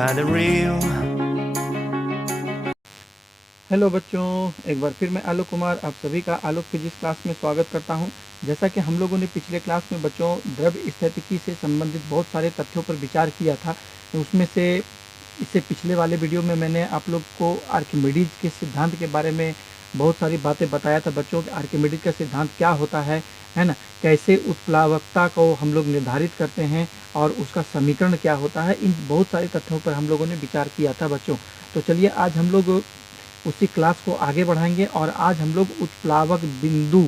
by the real. Hello बच्चों, एक बार फिर मैं आलोक कुमार आप सभी का आलोक फिजिक्स क्लास में स्वागत करता हूं। जैसा कि हम लोगों ने पिछले क्लास में बच्चों द्रव्य स्थितिकी से संबंधित बहुत सारे तथ्यों पर विचार किया था, तो उसमें से इससे पिछले वाले वीडियो में मैंने आप लोग को आर्किमिडीज के सिद्धांत के बारे में बहुत सारी बातें बताया था बच्चों कि आर्किमिडीज का सिद्धांत क्या होता है ना, कैसे उत्प्लावकता को हम लोग निर्धारित करते हैं और उसका समीकरण क्या होता है। इन बहुत सारे तथ्यों पर हम लोगों ने विचार किया था बच्चों। तो चलिए आज हम लोग उसी क्लास को आगे बढ़ाएंगे और आज हम लोग उत्प्लावक बिंदु,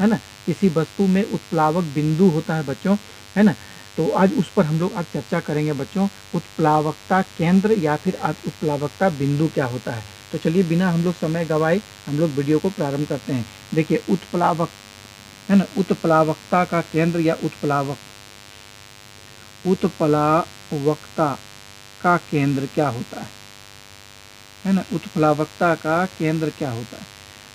है ना, किसी वस्तु में उत्प्लावक बिंदु होता है बच्चों, है ना, तो आज उस पर हम लोग आज चर्चा करेंगे बच्चों। उत्प्लावकता केंद्र या फिर उत्प्लावकता बिंदु क्या होता है। तो चलिए बिना हम लोग समय गवाए हम लोग वीडियो को प्रारंभ करते हैं। देखिए उत्प्लावक, है ना, उत्प्लावकता का केंद्र या उत्प्लावकता का केंद्र क्या होता है ना, उत्प्लावकता का केंद्र क्या होता है।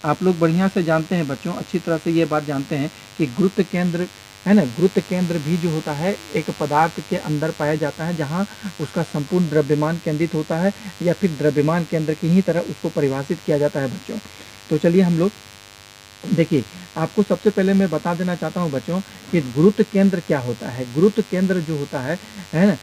आप लोग बढ़िया से जानते हैं बच्चों, अच्छी तरह से ये बात जानते हैं कि गुरुत्व केंद्र, है ना, गुरुत्व केंद्र भी जो होता है एक पदार्थ के अंदर पाया जाता है जहाँ उसका संपूर्ण द्रव्यमान केंद्रित होता है या फिर द्रव्यमान केंद्र की ही तरह उसको परिभाषित किया जाता है बच्चों। तो चलिए हम लोग देखिए, आपको सबसे पहले मैं बता देना चाहता हूं बच्चों कि गुरुत्व केंद्र क्या होता है। गुरुत्व केंद्र जो होता है ना,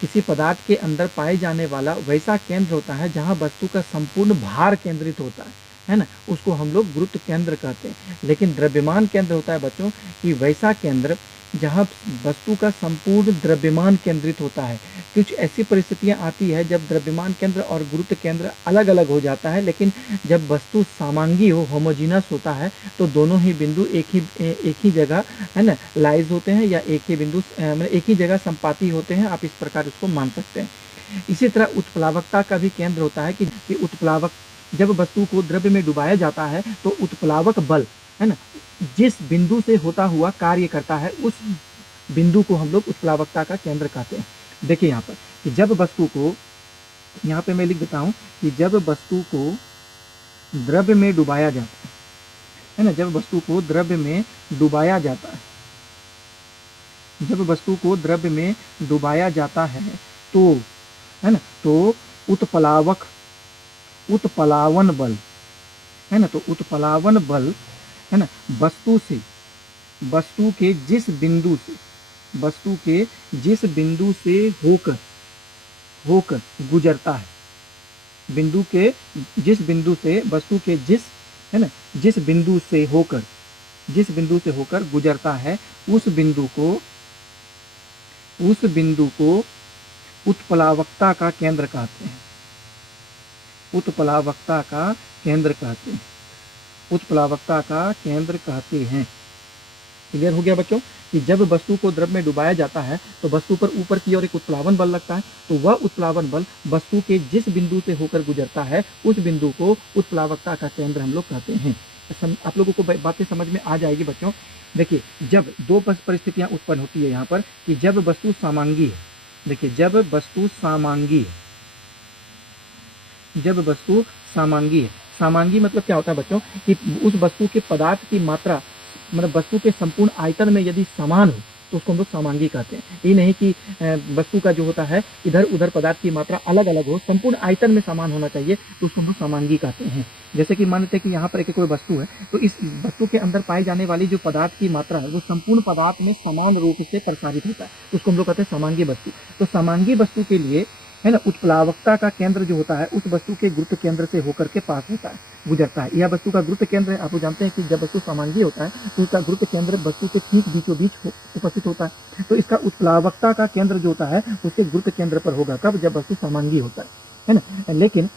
किसी पदार्थ के अंदर पाए जाने वाला वैसा केंद्र होता है जहां वस्तु का संपूर्ण भार केंद्रित होता है ना, उसको हम लोग गुरुत्व केंद्र कहते हैं। लेकिन द्रव्यमान केंद्र होता है बच्चों कि वैसा केंद्र जहां वस्तु का संपूर्ण द्रव्यमान केंद्रित होता है। कुछ ऐसी परिस्थितियां आती है जब द्रव्यमान केंद्र और गुरुत्व केंद्र अलग अलग हो जाता है, लेकिन जब वस्तु समांगी हो, होमोजीनस होता है, तो दोनों ही बिंदु एक ही जगह, है ना, लाइज होते हैं या एक ही बिंदु मतलब एक ही जगह संपाती होते हैं। आप इस प्रकार इसको मान सकते हैं। इसी तरह उत्प्लावकता का भी केंद्र होता है कि उत्प्लावक, जब वस्तु को द्रव्य में डुबाया जाता है तो उत्प्लावक बल, है ना, जिस बिंदु से होता हुआ कार्य करता है उस बिंदु को हम लोग उत्प्लावकता का केंद्र कहते हैं। देखिए यहाँ पर कि जब वस्तु को, यहाँ पे मैं लिख देता हूं कि जब वस्तु को द्रव्य में डुबाया जाता है ना, जब वस्तु को द्रव्य में डुबाया जाता है, जब वस्तु को द्रव्य में डुबाया जाता है तो, है ना, तो उत्प्लावन बल, है ना, तो उत्प्लावन बल, है ना, वस्तु के जिस बिंदु से होकर गुजरता है, बिंदु के जिस बिंदु से वस्तु के है ना, जिस बिंदु से होकर गुजरता है उस बिंदु को उत्प्लावकता का केंद्र कहते हैं। उत्प्लावकता का केंद्र कहते हैं। क्लियर हो गया बच्चों कि जब वस्तु को द्रव्य में डुबाया जाता है तो वस्तु पर ऊपर की ओर एक उत्प्लावन बल लगता है, तो वह उत्प्लावन बल वस्तु के जिस बिंदु से होकर गुजरता है उस बिंदु को उत्प्लावकता का केंद्र हम लोग कहते हैं। आप लोगों को बातें समझ में आ जाएगी बच्चों। देखिए, जब दो परिस्थितियां उत्पन्न होती है यहाँ पर कि जब वस्तु समांगी है, देखिए जब वस्तु समांगी है, समांगी मतलब क्या होता है बच्चों कि उस वस्तु के पदार्थ की मात्रा, मतलब वस्तु के संपूर्ण आयतन में यदि समान हो तो उसको हम लोग समांगी कहते हैं। ये नहीं कि वस्तु का जो होता है इधर उधर पदार्थ की मात्रा अलग अलग हो, संपूर्ण आयतन में समान होना चाहिए तो उसको हम लोग समांगी कहते हैं। जैसे कि मान लेते हैं कि यहाँ पर एक कोई वस्तु है, तो इस वस्तु के अंदर पाई जाने वाली जो पदार्थ की मात्रा है वो संपूर्ण पदार्थ में समान रूप से प्रसारित होता है, तो उसको हम लोग कहते हैं समांगी वस्तु। तो समांगी वस्तु के लिए, है ना, उत्प्लावकता का केंद्र जो होता है उस वस्तु के गुरुत्व केंद्र से होकर के पास होता है, गुजरता है। यह वस्तु का गुरुत्व केंद्र है। आप लोग जानते हैं कि जब वस्तु समांगी होता है तो उसका गुरुत्व केंद्र वस्तु के ठीक बीचों बीच उपस्थित होता है, तो इसका उत्प्लावकता का केंद्र जो होता है उसके गुरुत्व केंद्र पर होगा। कब? जब वस्तु समांगी होता है ना। लेकिन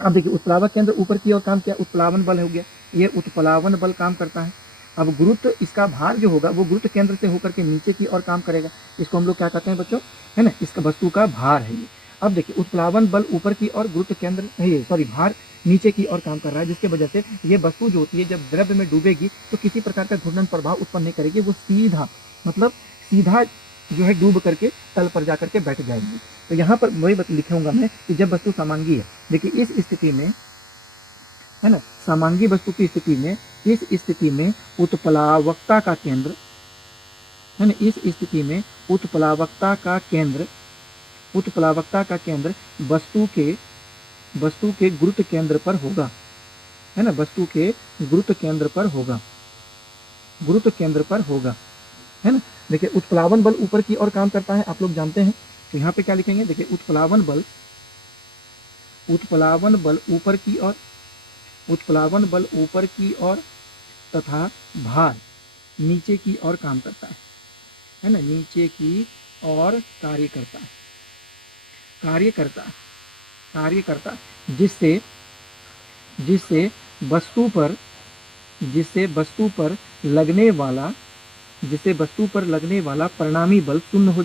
अब देखिए, उत्प्लावक केंद्र ऊपर की ओर काम किया, उत्प्लावन बल हो गया, ये उत्प्लावन बल काम करता है। अब गुरुत्व, इसका भार जो होगा वो गुरुत्व केंद्र से होकर के नीचे की ओर काम करेगा, इसको हम लोग क्या कहते हैं बच्चों, है ना, इसका वस्तु का भार है ये। अब देखिए, उत्प्लावन बल ऊपर की ओर, गुरुत्व केंद्र भार नीचे की ओर काम कर रहा है, जिसके वजह से ये वस्तु जो होती है जब द्रव्य में डूबेगी तो किसी प्रकार का घूर्णन प्रभाव उत्पन्न नहीं करेगी, वो सीधा जो है डूब करके तल पर जाकर के बैठ जाएगी। तो यहाँ पर वही लिखूंगा मैं कि जब वस्तु समांगी है, देखिए इस स्थिति में, है ना, समांगी वस्तु की स्थिति में, इस स्थिति में उत्प्लावकता का केंद्र, है ना, इस स्थिति में उत्प्लावकता का केंद्र उत्प्लावकता का केंद्र वस्तु के गुरुत्व केंद्र पर होगा, है ना, वस्तु के गुरुत्व केंद्र पर होगा, गुरुत्व केंद्र पर होगा, है ना। देखिए उत्प्लावन बल ऊपर की ओर काम करता है, आप लोग जानते हैं। तो यहाँ पे क्या लिखेंगे, देखिए उत्प्लावन बल ऊपर की ओर, उत्प्लावन बल ऊपर की ओर तथा भार नीचे की ओर काम करता है ना, नीचे की ओर कार्य करता है, जिससे वस्तु पर लगने वाला परिणामी बल शून्य हो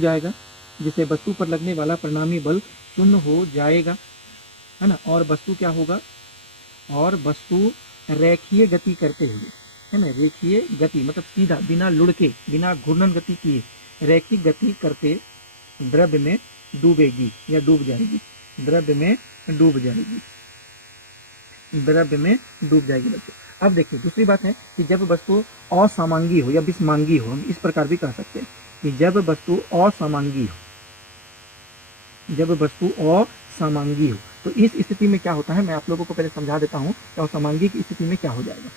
जाएगा, जिससे वस्तु पर लगने वाला परिणामी बल शून्य हो जाएगा, है ना। और वस्तु क्या होगा, और वस्तु रेखीय गति करते हुए, है ना, रेखीय गति मतलब सीधा, बिना लुढ़के, बिना घूर्णन गति किए रैखिक गति करते द्रव्य में डूबेगी या डूब जाएगी, द्रव्य में डूब जाएगी बच्चों। अब देखिए दूसरी बात है कि जब वस्तु असामांगी हो या विषमांगी हो, हम इस प्रकार भी कह सकते हैं कि जब वस्तु असामांगी हो तो इस स्थिति में क्या होता है, मैं आप लोगों को पहले समझा देता हूं कि असामांगी की स्थिति में क्या हो जाएगा।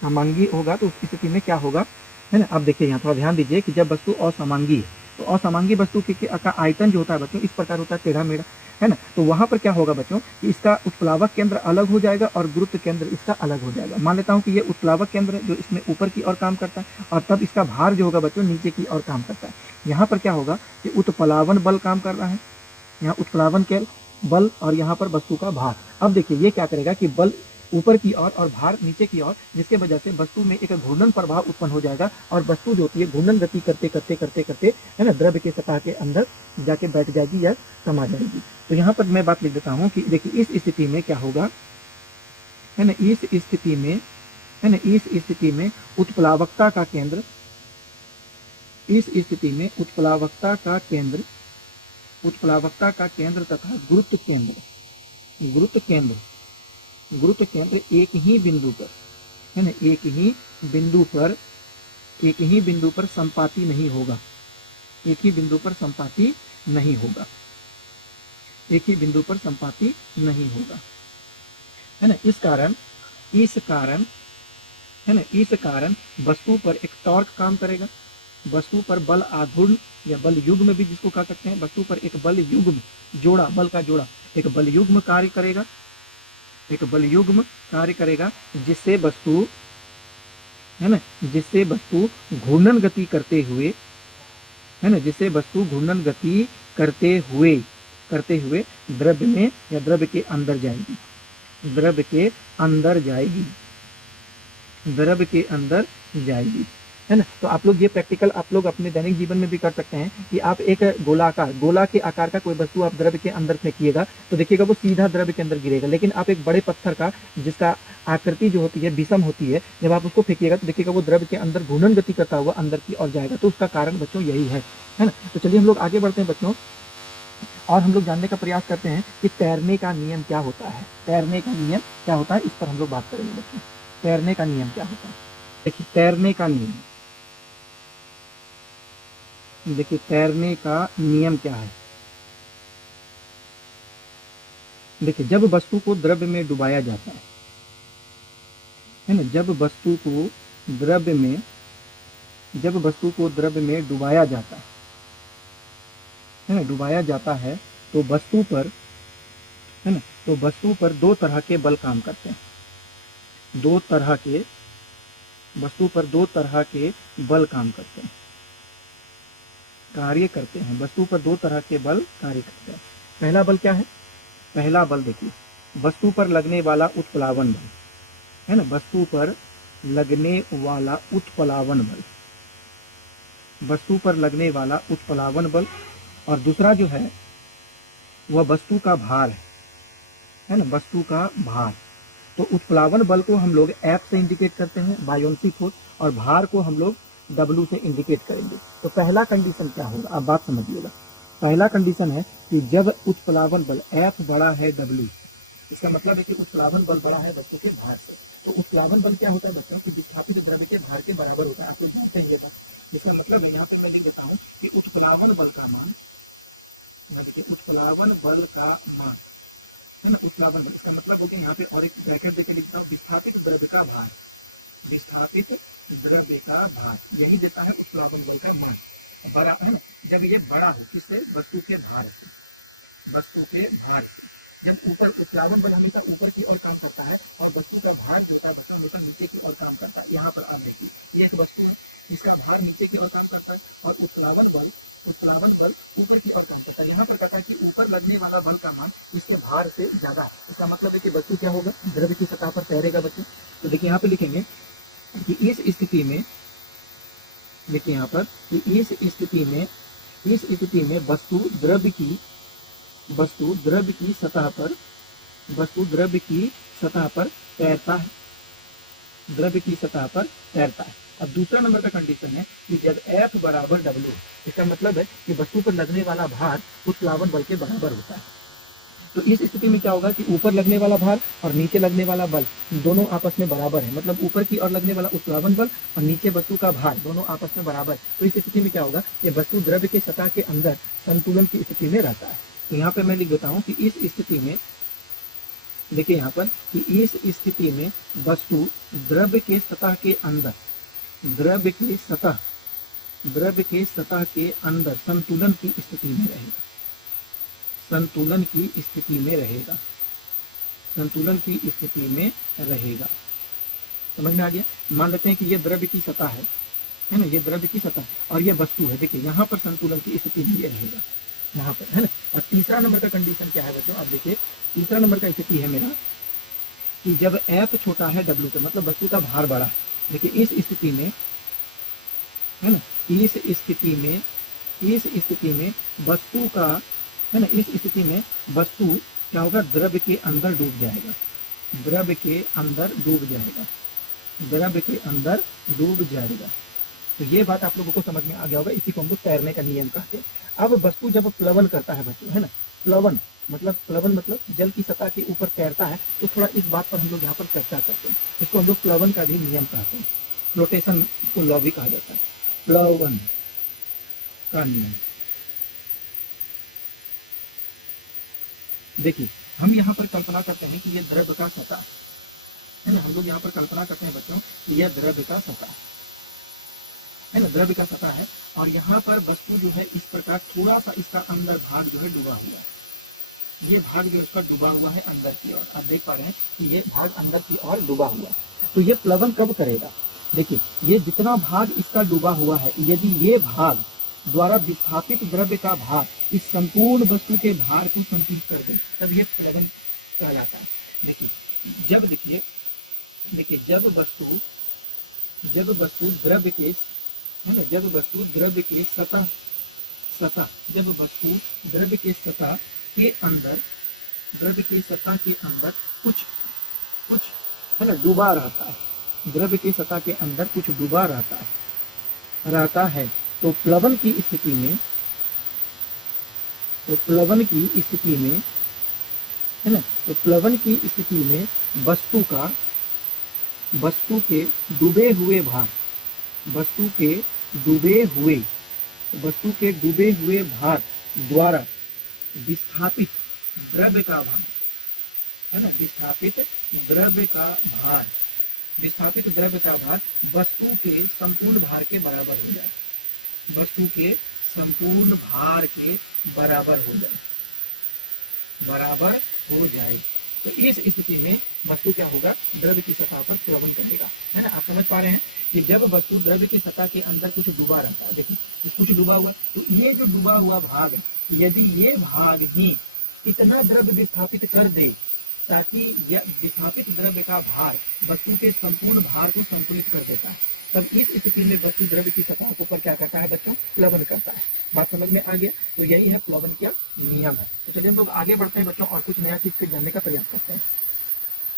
समांगी होगा तो उस स्थिति में क्या होगा, है ना। अब देखिए यहाँ थोड़ा ध्यान दीजिए कि जब वस्तु असामांगी है तो असामांगी वस्तु का आयतन जो होता है बच्चों इस प्रकार होता है, टेढ़ा मेढ़ा, है ना। तो वहां पर क्या होगा बच्चों कि इसका उत्प्लावक केंद्र अलग हो जाएगा और गुरुत्व केंद्र इसका अलग हो जाएगा। मान लेता हूं कि ये उत्प्लावक केंद्र जो इसमें ऊपर की ओर काम करता है और तब इसका भार जो होगा बच्चों नीचे की ओर काम करता है। यहाँ पर क्या होगा कि उत्प्लावन बल काम कर रहा है, यहाँ उत्प्लावन के बल और यहाँ पर वस्तु का भार। अब देखिए ये क्या करेगा कि बल ऊपर की ओर और भार नीचे की ओर, जिसके वजह से वस्तु में एक घूर्णन प्रभाव उत्पन्न हो जाएगा और वस्तु जो होती है घूर्णन गति करते करते है ना द्रव्य के सतह के अंदर जाके बैठ जाएगी या समा जाएगी। तो यहाँ पर मैं बात लिख देता हूँ कि देखिए इस स्थिति में क्या होगा, है ना, इस स्थिति में उत्प्लावकता का केंद्र, तथा गुरुत्व केंद्र एक ही बिंदु पर, है ना, एक ही बिंदु पर संपाती नहीं होगा, है ना। इस कारण वस्तु पर एक टॉर्क काम करेगा, वस्तु पर बल आघूर्ण या बल युग्म भी जिसको कह सकते हैं, वस्तु पर एक बल युग्म जोड़ा, बल का जोड़ा, एक बल युग्म कार्य करेगा, जिससे वस्तु, है ना, घूर्णन गति करते हुए, है ना, घूर्णन गति करते हुए द्रव्य में या द्रव्य के अंदर जाएगी, है ना। तो आप लोग ये प्रैक्टिकल आप लोग अपने दैनिक जीवन में भी कर सकते हैं कि आप एक गोला के आकार का कोई वस्तु आप द्रव्य के अंदर फेंकिएगा तो देखिएगा वो सीधा द्रव्य के अंदर गिरेगा, लेकिन आप एक बड़े पत्थर का जिसका आकृति जो होती है विषम होती है, जब आप उसको फेंकिएगा तो देखिएगा वो द्रव्य के अंदर घूर्णन गति करता हुआ अंदर की ओर जाएगा। तो उसका कारण बच्चों यही है ना। तो चलिए हम लोग आगे बढ़ते हैं बच्चों और हम लोग जानने का प्रयास करते हैं कि तैरने का नियम क्या होता है, इस पर हम लोग बात करेंगे बच्चों। तैरने का नियम क्या होता है, देखिए तैरने का नियम क्या है। देखिए जब वस्तु को द्रव्य में डुबाया जाता है ना, जब वस्तु को द्रव्य में डुबाया जाता है तो वस्तु पर, है ना, तो वस्तु पर दो तरह के बल काम करते हैं, वस्तु पर दो तरह के बल कार्य करते हैं, वस्तु पर दो तरह के बल कार्य करते हैं। पहला बल क्या है, पहला बल देखिए वस्तु पर लगने वाला उत्प्लावन बल, है ना, वस्तु पर लगने वाला उत्प्लावन बल, और दूसरा जो है वह वस्तु का भार है ना, वस्तु का भार। तो उत्प्लावन बल को हम लोग F से इंडिकेट करते हैं, बायोन्सी फोर्स, और भार को हम लोग W से इंडिकेट करेंगे। तो पहला कंडीशन क्या होगा, आप बात समझिएगा। पहला कंडीशन है कि जब उत्प्लावन बल F बड़ा है W, इसका मतलब है कि उत्प्लावन बल बड़ा है वस्तु के भार से। तो उत्प्लावन बल क्या होता है बच्चों की विस्थापित द्रव्य के भार के बराबर होता है, आपको जानते हैं। का भार, यही देता है उत्प्लावक बल का मान। बड़ा है जब ये बड़ा हो किससे, वस्तु के भार से, वस्तु के भार से। जब ऊपर उत्प्लावक बल हमेशा ऊपर की ओर काम करता है और वस्तु का भार होता है होता नीचे की ओर काम करता है। यहाँ पर आप देखिए ये एक वस्तु है जिसका भार नीचे की ओर काम करता है और उत्प्लावक बल ऊपर की ओर काम करता है। यहाँ पर कहता है कि ऊपर लगने वाला बल का मान इसके भार से ज्यादा है। इसका मतलब है कि वस्तु क्या होगा, द्रव्य की सतह पर तैरेगा बच्चों। तो देखिए यहाँ पे लिखेंगे कि इस स्थिति में, देखिए यहाँ पर कि इस स्थिति में वस्तु द्रव्य की सतह पर तैरता है, द्रव्य की सतह पर तैरता है। अब दूसरा नंबर का कंडीशन है कि जब F बराबर W, इसका मतलब है कि वस्तु पर लगने वाला भार उत्प्लावन बल के बराबर होता है। तो इस स्थिति में क्या होगा कि ऊपर लगने वाला भार और नीचे लगने वाला बल दोनों आपस में बराबर है, मतलब ऊपर की ओर लगने वाला उत्प्लावन बल और नीचे वस्तु का भार दोनों आपस में बराबर है। तो इस स्थिति में क्या होगा, ये वस्तु द्रव्य के सतह के अंदर संतुलन की स्थिति में रहता है। तो यहाँ पे मैं लिख देता हूँ कि इस स्थिति में, देखिए यहाँ पर कि इस स्थिति में वस्तु द्रव्य के सतह के अंदर संतुलन की स्थिति में रहेगा, संतुलन की स्थिति में रहेगा। समझ में आ गया। मान लेते हैं कि ये द्रव्य की सतह है ना, ये द्रव्य की सतह और ये वस्तु है। देखिए यहाँ पर संतुलन की स्थिति में ये रहेगा, यहाँ पर है ना। और तीसरा नंबर का कंडीशन क्या है बच्चों, आप देखिए तीसरा नंबर का स्थिति है मेरा कि जब F छोटा है W से, मतलब वस्तु का भार बड़ा है। देखिए इस स्थिति में है ना, इस स्थिति में वस्तु का है ना, इस स्थिति में वस्तु क्या होगा, द्रव्य के अंदर डूब जाएगा, द्रव्य के अंदर डूब जाएगा। तो ये बात आप लोगों को समझ में आ गया होगा। इसी को हम लोग तैरने का नियम कहते हैं। अब वस्तु जब प्लवन करता है बच्चों, है ना, प्लवन मतलब जल की सतह के ऊपर तैरता है, तो थोड़ा इस बात पर हम लोग यहाँ पर चर्चा करते हैं। इसको हम लोग प्लवन का भी नियम कहते हैं, फ्लोटेशन को लॉ भी कहा जाता है, प्लवन का नियम। देखिए हम यहाँ पर कल्पना करते हैं कि यह द्रव्य का सतह है ना, हम लोग यहाँ पर कल्पना करते हैं बच्चों कि यह द्रव्य का सतह है ना, द्रव्य का सतह है और यहाँ पर वस्तु जो है इस प्रकार थोड़ा सा इसका अंदर भाग जो है डूबा हुआ है, ये भाग जो इसका डूबा हुआ है अंदर की ओर। आप देख पा रहे हैं कि ये भाग अंदर की ओर डूबा हुआ है। तो ये प्लवन कब करेगा, देखिए ये जितना भाग इसका डूबा हुआ है, यदि ये भाग द्वारा विस्थापित द्रव्य का भार इस संपूर्ण वस्तु के भार को संतुलित कर दे, तब ये प्लवन कहलाता है। देखिए जब वस्तु द्रव्य के सतह के अंदर कुछ है ना डूबा रहता है, द्रव्य के सतह के अंदर कुछ डूबा रहता है। तो प्लवन की स्थिति में वस्तु के डूबे हुए भार द्वारा विस्थापित द्रव्य का भार है ना, विस्थापित द्रव्य का भार वस्तु के संपूर्ण भार के बराबर हो जाए, तो इस स्थिति में वस्तु क्या होगा, द्रव्य की सतह पर प्लवन करेगा, है ना। आप समझ पा रहे हैं कि जब वस्तु द्रव्य की सतह के अंदर कुछ डूबा रहता है, देखिए कुछ डूबा हुआ, तो ये जो डूबा हुआ भाग है, यदि ये भाग ही इतना द्रव्य विस्थापित कर दे ताकि विस्थापित द्रव्य का भार वस्तु के संपूर्ण भार को संतुलित कर देता है, तब इस स्थिति में वस्तु द्रव्य की सतह के ऊपर क्या करता है बच्चों, प्लवन करता है। बात समझ में आ गया। तो यही है प्लवन का नियम है। तो चलिए हम लोग आगे बढ़ते हैं बच्चों और कुछ नया चीज फिर जानने का प्रयास करते हैं।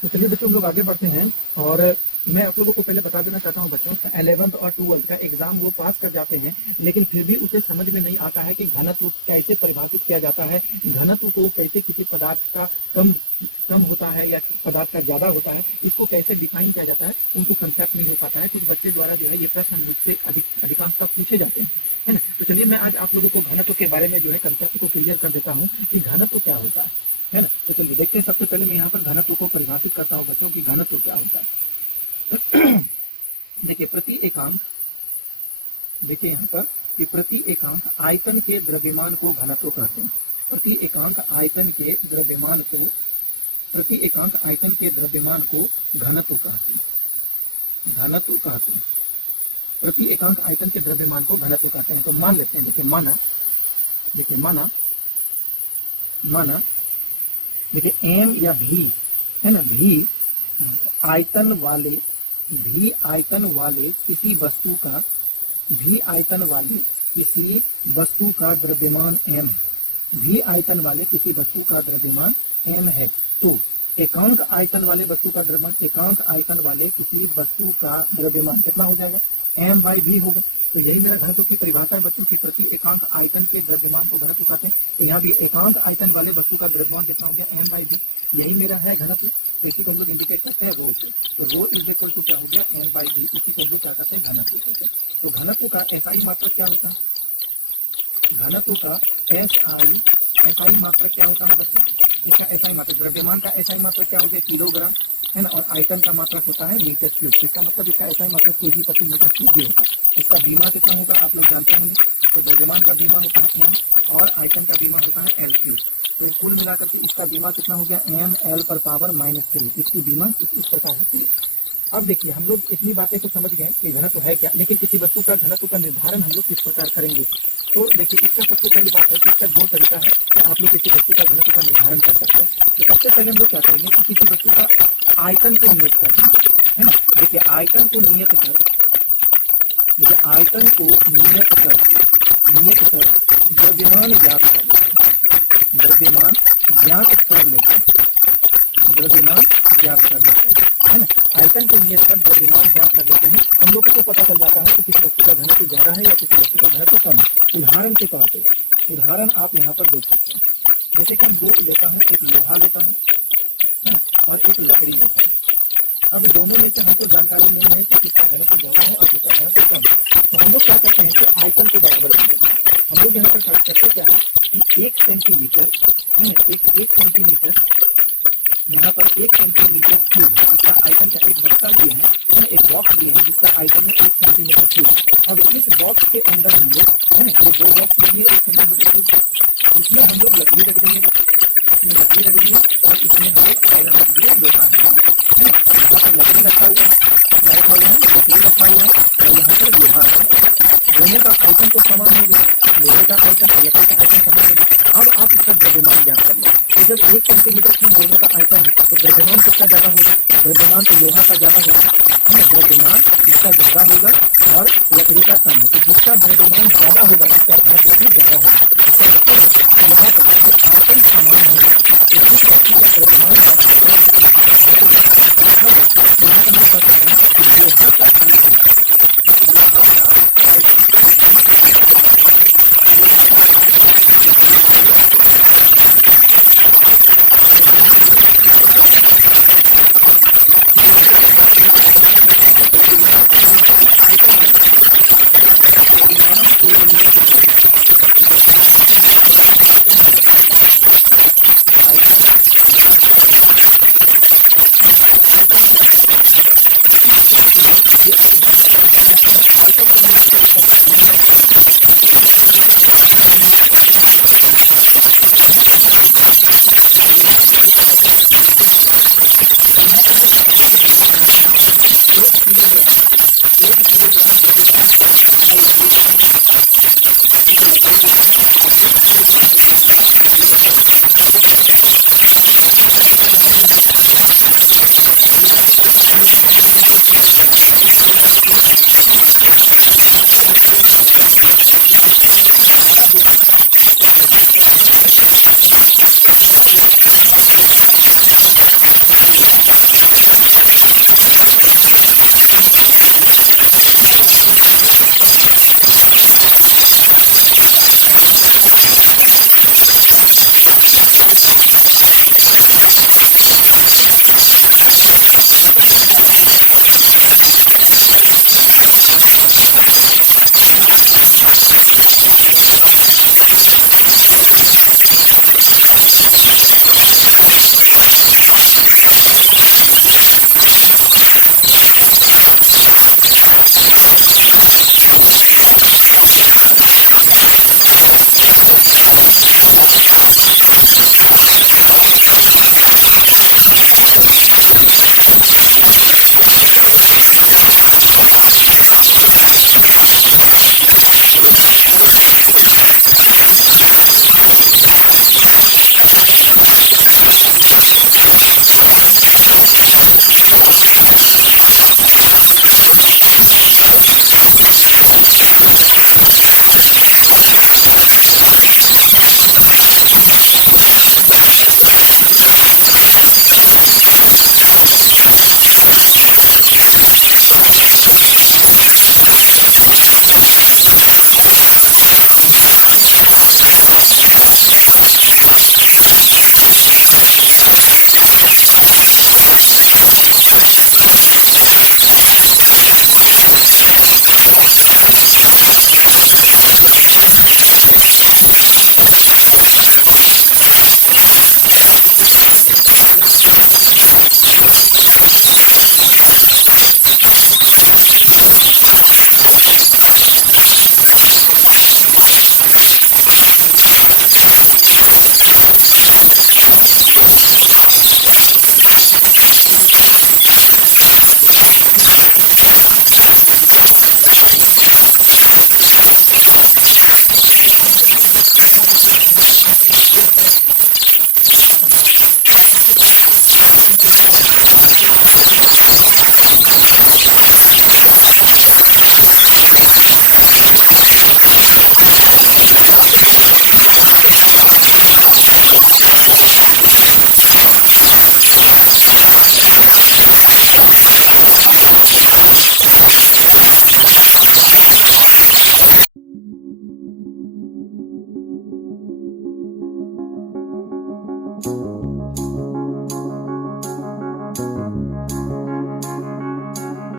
तो चलिए बच्चों हम लोग आगे बढ़ते हैं और मैं आप लोगों को पहले बता देना चाहता हूं बच्चों, 11th और 12th का एग्जाम वो पास कर जाते हैं, लेकिन फिर भी उसे समझ में नहीं आता है कि घनत्व कैसे परिभाषित किया जाता है, घनत्व को कैसे किसी पदार्थ का कम होता है या पदार्थ का ज्यादा होता है, इसको कैसे डिफाइन किया जाता है, उनको कंसेप्ट नहीं हो पाता है। कुछ बच्चे द्वारा जो है ये प्रश्न मुझसे अधिकांशतः पूछे जाते हैं, है ना। तो चलिए मैं आज आप लोगों को घनत्व के बारे में जो है कंसेप्ट को क्लियर कर देता हूँ कि घनत्व क्या होता है ना। तो चलिए देखते हैं। सबसे पहले मैं यहाँ पर घनत्व को परिभाषित करता हूँ बच्चों की घनत्व क्या होता है। देखिए प्रति एकांक देखिए यहाँ पर कि प्रति एकांक आयतन के द्रव्यमान को घनत्व कहते हैं। प्रति एकांक आयतन के द्रव्यमान को घनत्व कहते हैं। घनत्व कहते हैं। प्रति एकांक आयतन के द्रव्यमान को घनत्व कहते हैं। तो मान लेते हैं, देखिए माना देखिए एम या भी है ना, भी आयतन वाले किसी वस्तु का द्रव्यमान m है। भी आयतन वाले किसी वस्तु का द्रव्यमान m है। तो एकांक आयतन वाले किसी वस्तु का द्रव्यमान कितना हो जाएगा, m/v होगा। तो यही मेरा घनत्व की परिभाषा है बच्चों की प्रति एकांक आयतन के द्रव्यमान को घनत्व कहते हैं। तो यहाँ भी एकांक आयतन वाले वस्तु का द्रव्यमान कितना हो गया, m/v। यही मेरा है घनत्व। इसी को हम लोग इंडिकेट करते हैं रो से। तो रो इज इक्वल टू क्या हो गया, m/v। इसी को हम लोग क्या कहते हैं, घनत्व कहते हैं। तो घनत्व का SI मात्रक क्या होता है, घनत्व का SI मात्रक क्या होता है बच्चों, इसका SI मात्रक, द्रव्यमान का SI मात्रक क्या हो गया, किलोग्राम है ना, और आयतन का मात्रक होता है मीटर क्यूब। इसका मतलब इसका SI मात्रक केजी प्रति मीटर क्यूब भी होता है। इसका बीमा कितना होगा आप लोग जानते होंगे। तो द्रव्यमान का बीमा होता है m और आयतन का बीमा होता है L क्यूब। तो कुल मिलाकर के इसका बीमा कितना हो गया, m/−3। इसकी बीमा इस प्रकार होती है। अब देखिए हम लोग इतनी बातें तो समझ गए कि घनत्व है क्या, लेकिन किसी वस्तु का घनत्व का निर्धारण हम लोग किस प्रकार करेंगे। तो देखिए इसका सबसे पहली बात है कि इसका दो तरीका है कि आप लोग किसी वस्तु का घनत्व का निर्धारण कर सकते हैं। तो सबसे पहले हम लोग क्या करेंगे कि किसी वस्तु का आयतन को नियत कर देंगे, है ना। देखिए आयतन को नियत कर द्रव्यमान ज्ञात कर लेते हैं। द्रव्यमान ज्ञात कर लेते हैं, है ना। आयतन को नियत कर द्रव्यमान ज्ञात कर लेते हैं। हम लोगों को पता चल जाता है कि किसी वस्तु का घनत्व ज्यादा है या किसी वस्तु का घनत्व कम है। उदाहरण के तौर पे आप यहाँ पर देख सकते हैं। जैसे कि दो लेता हूँ, एक लोहा लेता हूँ और एक लकड़ी लेता हूँ। अब दोनों में से हमको जानकारी नहीं है कि किसका घनत्व ज्यादा है और किसका घनत्व कम है। तो हम लोग क्या करते हैं कि आयतन के बराबर कर देते हैं। हम लोग यहाँ पर करते क्या है कि 1 सेंटीमीटर यहाँ पर 1 सेंटीमीटर क्यूब है, जिसका आयतन का एक बक्सा लिए है, एक बॉक्स लिए है जिसका आयतन है 1 सेंटीमीटर क्यूब। अब इस बॉक्स के अंदर हम लोग है ना, ये 2 बॉक्स लिए 1 सेंटीमीटर क्यूब, इसमें हम लोग लकड़ी रख देंगे, और इसमें हम लोग आयरन रख देंगे, लोहा है ना। यहाँ पर लकड़ी रखा हुआ है, लकड़ी रखा हुआ है और यहाँ पर लोहा रखा हुआ है। दोनों का आयतन तो समान हो गया, लोहे का आयतन और लकड़ी का आयतन समान हो गया। अब आप इसका द्रव्यमान ज्ञात कर लें। तो जब 1 सेंटीमीटर क्यूब दोनों का आयतन है तो द्रव्यमान कितना ज्यादा होगा, द्रव्यमान तो लोहा का ज्यादा होगा, है ना। द्रव्यमान इसका ज्यादा होगा और लकड़ी का कम है। तो जिसका द्रव्यमान ज्यादा होगा उसका घनत्व भी ज्यादा होगा। इसका मतलब यहाँ पर आयतन समान है तो जिस वस्तु का द्रव्यमान